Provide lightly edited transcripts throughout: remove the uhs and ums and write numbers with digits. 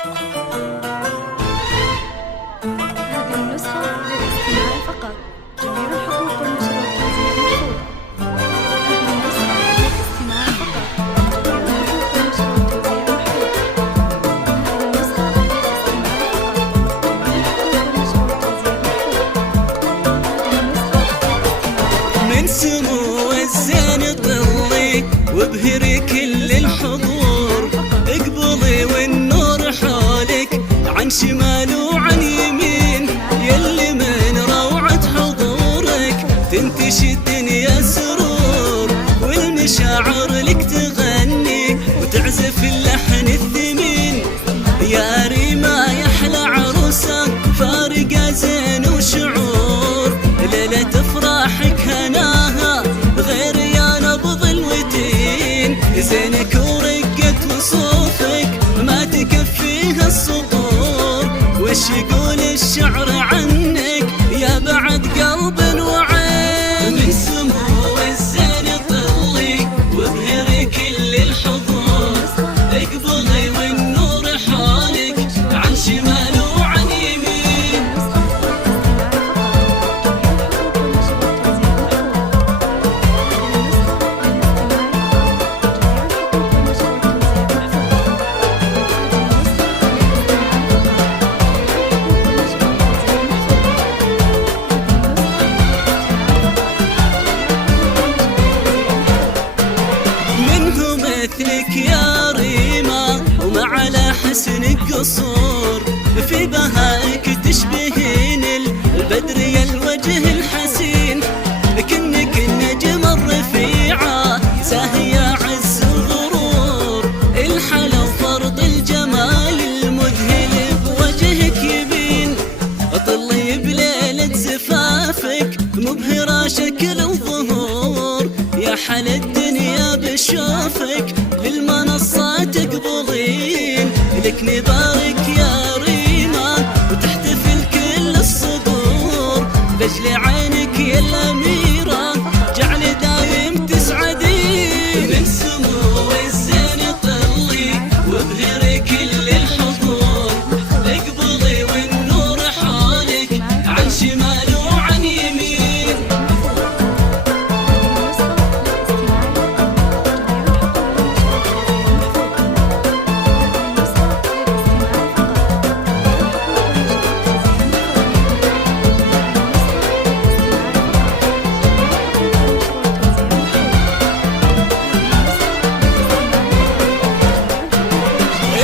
هذه النسخة للاستماع فقط. جميع الحقوق والنشر والتوزيع محفوظة. هذه النسخة للاستماع فقط. جميع الحقوق والنشر والتوزيع محفوظة. هذه النسخة للاستماع فقط. جميع الحقوق والنشر والتوزيع محفوظة. هذه النسخة للاستماع. من سمو الزين طلي وابهري كل الحضور، اقبلي والنور حولك عن شمال وعن يمين، يلي من روعة حضورك تنتشي الدنيا سرور، والمشاعر لك تغني وتعزف اللحن الثمين. يا ريما يحلى عروسة فارقة زين وشعور، ليلة افراحك هناها غير يا نبض الوتين، زينك ورقة وصوفك ما تكفيها السطور، وش يقول الشعر عنك يا بعد قلب وعين. من سمو الزين طلي وابهري كل الحضور، اقبلي والنور حولك عن شمال وعن يمين. منه مثلك يا ريما وما على حسنك قصور، في بهائك تشبهين البدر يا الوجه الحسين، كنك النجم الرفيعة ساهية عز الغرور، الحلا وفرط الجمال المذهل بوجهك يبين، طلي بليلة زفافك مبهرة شكل وظهور، يا حلا الدنيا بشوفك للمنصة تقبضين، لك نبارك يا ريما وتحتفل كل الصدور، لاجل عينك يا الأميرة جعل دايم تسعدين. من سمو الزين طلي وابهري كل الحضور، اقبلي والنور حولك عن شمال وعن يمين.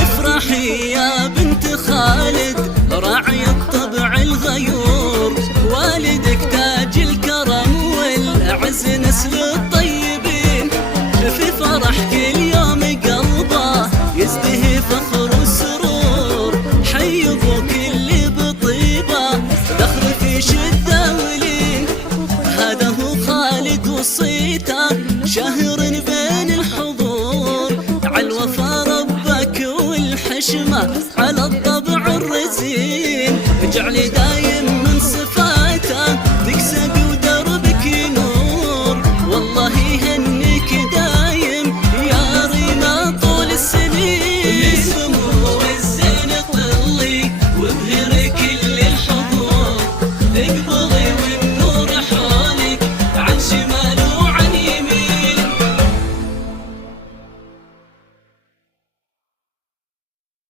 افرحي يا بنت خالد راعي الطبع الغيور، والدك تاج الكرم والأعز نسل الطيبين، في فرح كل يوم قلبه يزدهي فخر وسرور، حي ابوك اللي بطيبه دخل في شده ولين، هذا هو خالد وصيته شهر بين الحضور، عالوفا ربك والحشمه على الطبع الرزين، جعل دايم